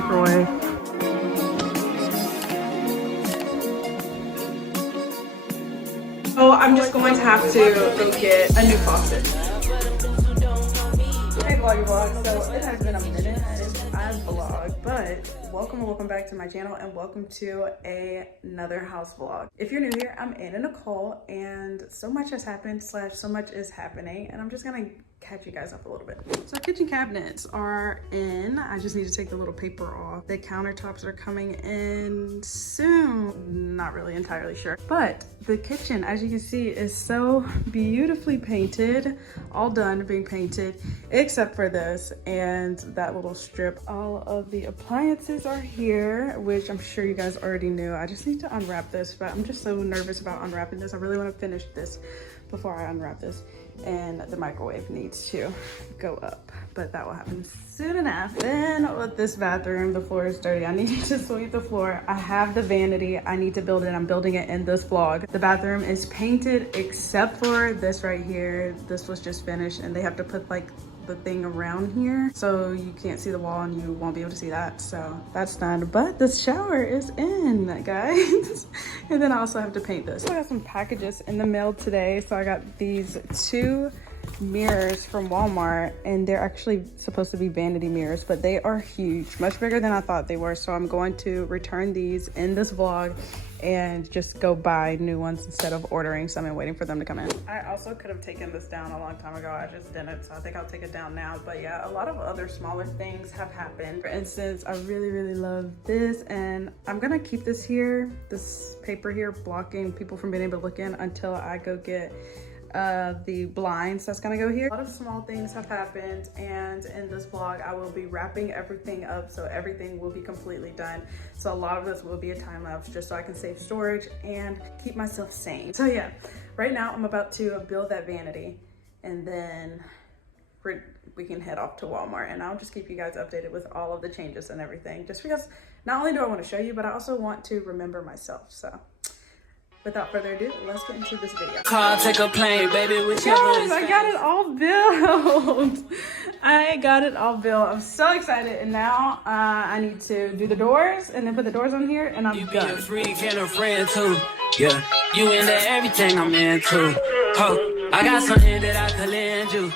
microwave. So I'm just going to have to go get a new faucet. Hey vlog. So it has been a minute since I vlogged, but welcome back to my channel and welcome to another house vlog. If you're new here, I'm Anna Nicole and so much has happened / so much is happening and I'm just gonna catch you guys up a little bit. So our kitchen cabinets are in. I just need to take the little paper off. The countertops are coming in soon. Not really entirely sure, but the kitchen, as you can see, is so beautifully painted, all done being painted, except for this and that little strip. All of the appliances are here, which I'm sure you guys already knew. I just need to unwrap this, but I'm just so nervous about unwrapping this. I really want to finish this before I unwrap this. And the microwave needs to go up, but that will happen soon enough. Then with this bathroom, the floor is dirty. I need to sweep the floor. I have the vanity. I need to build it. I'm building it in this vlog. The bathroom is painted except for this right here. This was just finished and they have to put like the thing around here so you can't see the wall and you won't be able to see that, so that's done. But the shower is in, guys. And then I also have to paint this. I got some packages in the mail today. So I got these 2 mirrors from Walmart and they're actually supposed to be vanity mirrors, but they are huge, much bigger than I thought they were. So I'm going to return these in this vlog and just go buy new ones instead of ordering some and waiting for them to come in. I also could have taken this down a long time ago. I just didn't, so I think I'll take it down now. But yeah, a lot of other smaller things have happened. For instance, I really love this and I'm gonna keep this here, this paper here, blocking people from being able to look in until I go get the blinds that's gonna go here. A lot of small things have happened and in this vlog I will be wrapping everything up, so everything will be completely done. So a lot of this will be a time lapse just so I can save storage and keep myself sane. So yeah, right now I'm about to build that vanity and then we can head off to Walmart and I'll just keep you guys updated with all of the changes and everything, just because not only do I want to show you, but I also want to remember myself. So without further ado, let's get into this video. Take a plane, baby, guys, I got it all built. I got it all built. I'm so excited. And now I need to do the doors and then put the doors on here and I'm done. You be a freak and a friend too. Yeah, you into everything I'm into. Oh, I got something that I can lend you.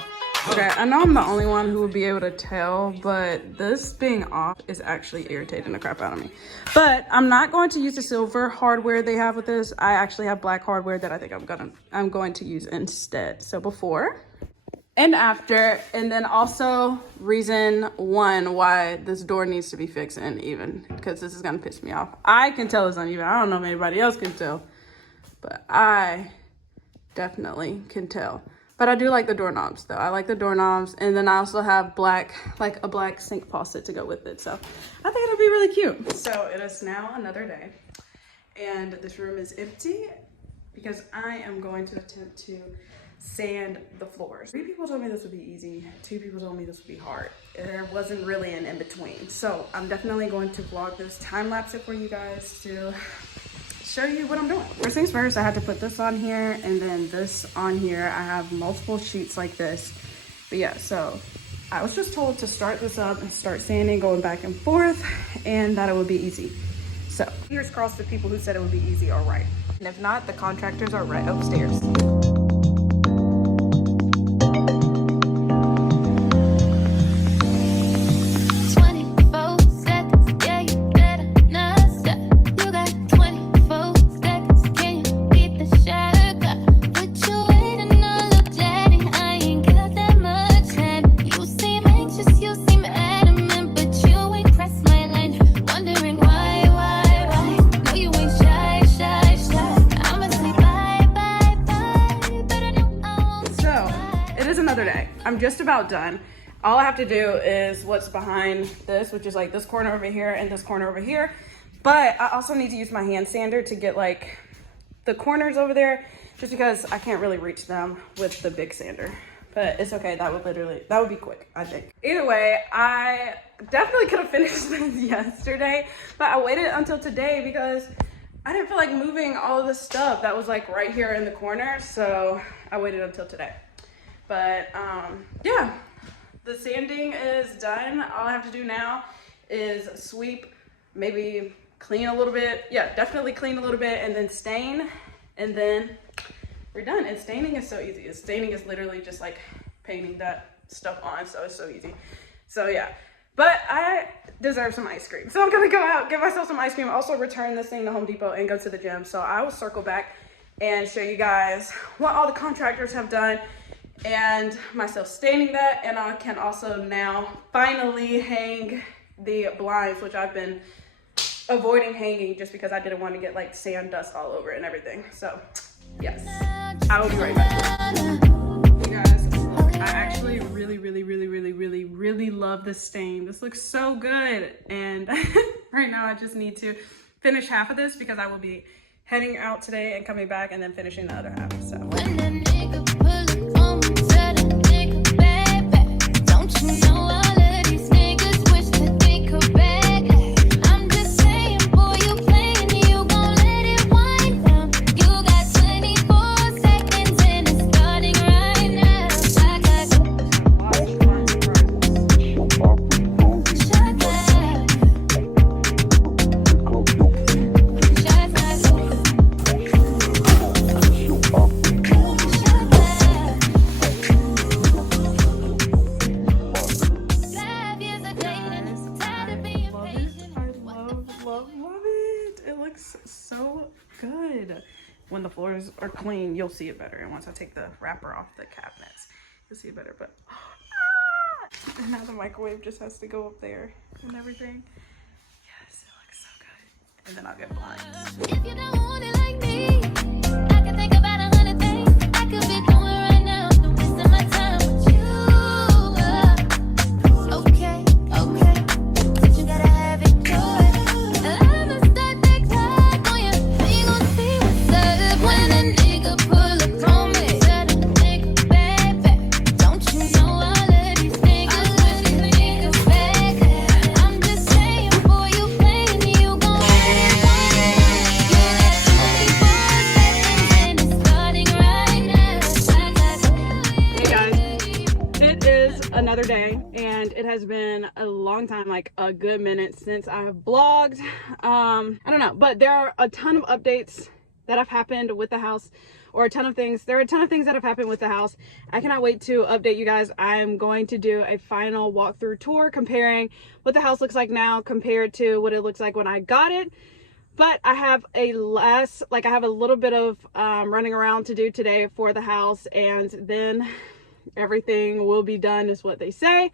Okay, I know I'm the only one who will be able to tell, but this being off is actually irritating the crap out of me. But I'm not going to use the silver hardware they have with this. I actually have black hardware that I think I'm going to use instead. So before and after, and then also reason 1 why this door needs to be fixed uneven, because this is gonna piss me off. I can tell it's uneven. I don't know if anybody else can tell, but I definitely can tell. But I do like the doorknobs though. I like the doorknobs. And then I also have black, like a black sink faucet to go with it. So I think it'll be really cute. So it is now another day and this room is empty because I am going to attempt to sand the floors. 3 people told me this would be easy. 2 people told me this would be hard. There wasn't really an in-between. So I'm definitely going to vlog this, time lapse it for you guys to show you what I'm doing. First things first, I had to put this on here and then this on here. I have multiple sheets like this. But yeah, so I was just told to start this up and start sanding, going back and forth, and that it would be easy. So fingers crossed the people who said it would be easy are right. And if not, the contractors are right upstairs. I'm just about done. All I have to do is what's behind this, which is like this corner over here and this corner over here. But I also need to use my hand sander to get like the corners over there, just because I can't really reach them with the big sander. But it's okay, that would be quick, I think. Either way, I definitely could have finished this yesterday, but I waited until today because I didn't feel like moving all of this stuff that was like right here in the corner. So I waited until today. But yeah, the sanding is done. All I have to do now is sweep, maybe clean a little bit. Yeah, definitely clean a little bit, and then stain, and then we're done. And staining is so easy. Staining is literally just like painting that stuff on, so it's so easy. So yeah, but I deserve some ice cream, so I'm gonna go out, get myself some ice cream, also return this thing to Home Depot and go to the gym. So I will circle back and show you guys what all the contractors have done and myself staining that. And I can also now finally hang the blinds, which I've been avoiding hanging just because I didn't want to get like sand dust all over it and everything. So yes, I will be right back. You guys, I actually really love this stain. This looks so good. And right now I just need to finish half of this because I will be heading out today and coming back and then finishing the other half. So so good. When the floors are clean, you'll see it better. And once I take the wrapper off the cabinets, you'll see it better. But and now the microwave just has to go up there and everything. Yes, it looks so good. And then I'll get blinds. If you don't want it like me, I can think about 100 things I could be doing right now. Don't waste my time with you. Okay, but you gotta have it good. Another day, and it has been a long time, like a good minute since I have vlogged. I don't know, but there are a ton of updates that have happened with the house, or there are a ton of things that have happened with the house. I cannot wait to update you guys. I'm going to do a final walkthrough tour comparing what the house looks like now compared to what it looks like when I got it. But I have a little bit of running around to do today for the house, and then everything will be done is what they say.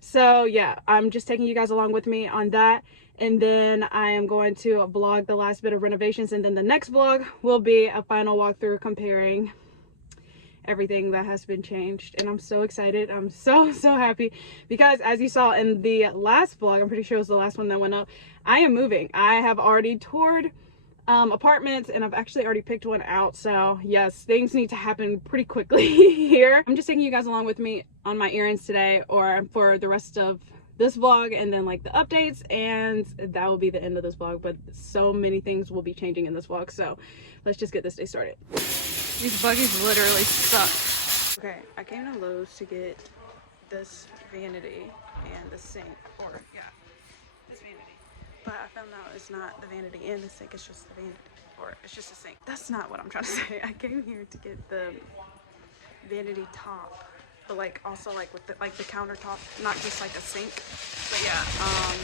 So yeah, I'm just taking you guys along with me on that, and then I am going to vlog the last bit of renovations, and then the next vlog will be a final walkthrough comparing everything that has been changed. And I'm so excited. I'm so happy because as you saw in the last vlog, I'm pretty sure it was the last one that went up, I am moving. I have already toured apartments, and I've actually already picked one out. So yes, things need to happen pretty quickly here. I'm just taking you guys along with me on my errands today, or for the rest of this vlog, and then like the updates, and that will be the end of this vlog. But so many things will be changing in this vlog, so let's just get this day started. These buggies literally suck. Okay, I came to Lowe's to get this vanity and the sink, or yeah, this vanity. But I found out it's not the vanity and the sink, it's just the vanity, or it's just a sink. That's not what I'm trying to say. I came here to get the vanity top, but like also like with the countertop, not just like a sink. But yeah, I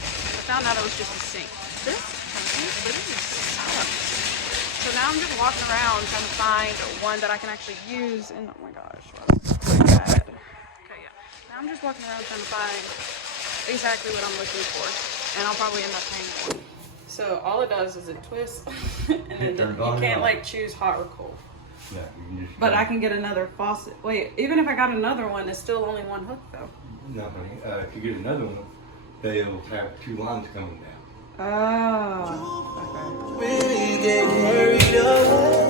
found out it was just a sink. This company literally sucks. So now I'm just walking around trying to find one that I can actually use, and oh my gosh, bad. Okay, yeah. Now I'm just walking around trying to find exactly what I'm looking for, and I'll probably end up paying for it. So all it does is it twists, and then you can't like choose hot or cold. Yeah, you just but I can get another faucet. Wait, even if I got another one, it's still only one hook though. No, honey. If you get another one, they'll have two lines coming down. Oh. Okay. Really get carried away.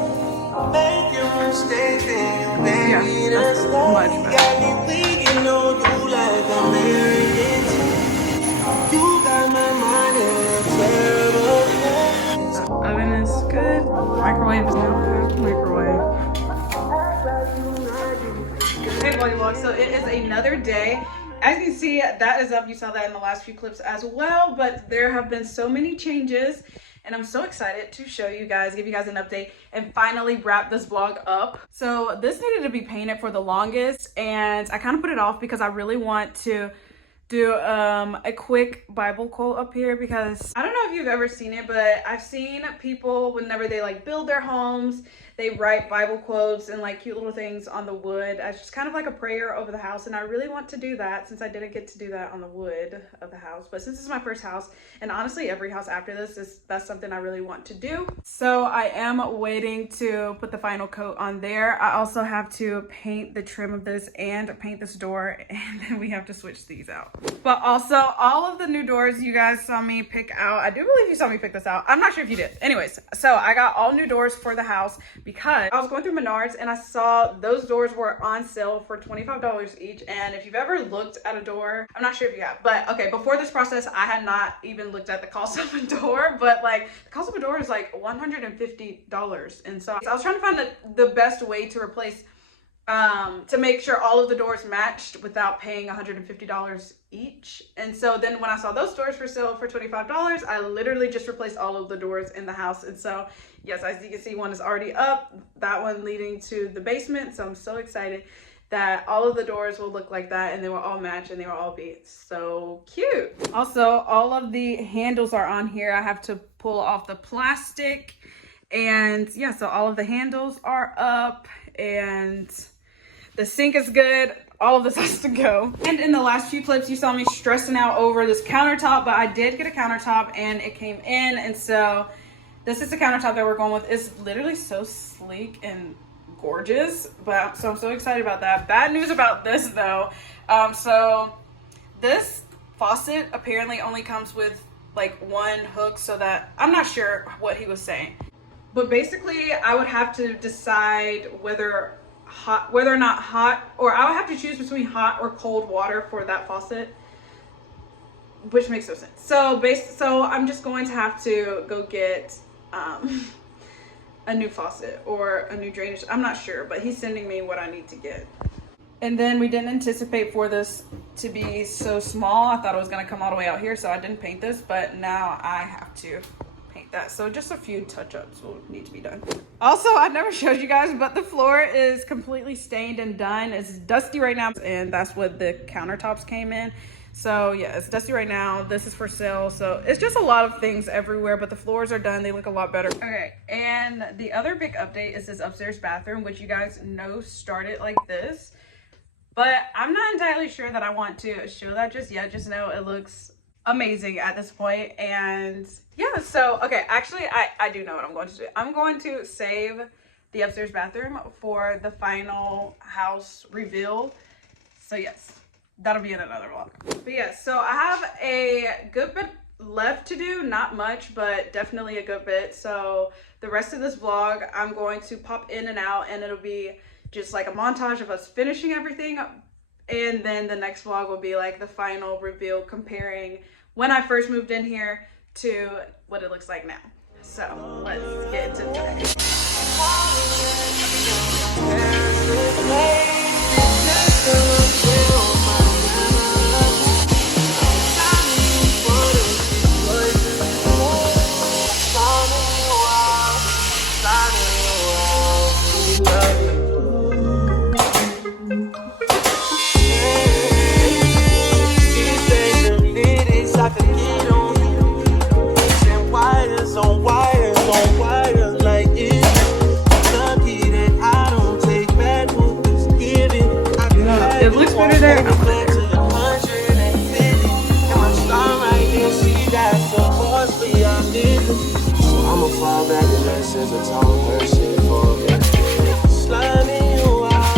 Make your mistake, then you that's much better. Got me thinking on you like I'm married. You got my mind in a terrible place. The oven is good. Microwave is not microwave. Hey vlog, so it is another day. As you can see, that is up. You saw that in the last few clips as well, but there have been so many changes and I'm so excited to show you guys, give you guys an update and finally wrap this vlog up. So this needed to be painted for the longest and I kind of put it off because I really want to do a quick Bible quote up here, because I don't know if you've ever seen it, but I've seen people whenever they like build their homes, they write Bible quotes and like cute little things on the wood as just kind of like a prayer over the house. And I really want to do that since I didn't get to do that on the wood of the house. But since this is my first house, and honestly every house after this, that's something I really want to do. So I am waiting to put the final coat on there. I also have to paint the trim of this and paint this door, and then we have to switch these out. But also all of the new doors you guys saw me pick out, I do believe you saw me pick this out. I'm not sure if you did. Anyways, so I got all new doors for the house because I was going through Menards and I saw those doors were on sale for $25 each. And if you've ever looked at a door, I'm not sure if you have, but okay, before this process, I had not even looked at the cost of a door, but like the cost of a door is like $150. And so I was trying to find the best way to replace, to make sure all of the doors matched without paying $150 each. And so then when I saw those doors for sale for $25, I literally just replaced all of the doors in the house. And so yes, as you can see, one is already up, that one leading to the basement. So I'm so excited that all of the doors will look like that and they will all match and they will all be so cute. Also, all of the handles are on here. I have to pull off the plastic, and yeah, so all of the handles are up and the sink is good. All of this has to go. And in the last few clips, you saw me stressing out over this countertop, but I did get a countertop and it came in. And so this is the countertop that we're going with. It's literally so sleek and gorgeous, but so I'm so excited about that. Bad news about this though. So this faucet apparently only comes with like one hook, so that I'm not sure what he was saying. But basically I would have to decide whether or not hot, or I would have to choose between hot or cold water for that faucet, which makes no sense. So I'm just going to have to go get a new faucet or a new drainage. I'm not sure, but he's sending me what I need to get. And then we didn't anticipate for this to be so small. I thought it was going to come all the way out here, so I didn't paint this, but now I have to paint that. So just a few touch-ups will need to be done. Also, I never showed you guys, but the floor is completely stained and done. It's dusty right now, and that's what the countertops came in. So yeah, it's dusty right now. This is for sale. So it's just a lot of things everywhere, but the floors are done. They look a lot better. Okay, and the other big update is this upstairs bathroom, which you guys know started like this. But I'm not entirely sure that I want to show that just yet. Just know it looks amazing at this point. And yeah, so okay, actually I do know what I'm going to do. I'm going to save the upstairs bathroom for the final house reveal. So yes, that'll be in another vlog. But yeah, so I have a good bit left to do, not much, but definitely a good bit. So the rest of this vlog I'm going to pop in and out, and it'll be just like a montage of us finishing everything. And then the next vlog will be like the final reveal, comparing when I first moved in here to what it looks like now. So let's get into today. It looks better there. I'ma fall back and listen to tone her shit for me. Sliming you out,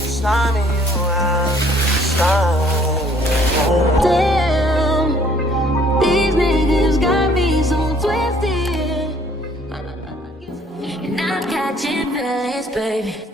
sliming you out, sliming. Damn, these niggas got me so twisted. And I'm catching feelings, baby.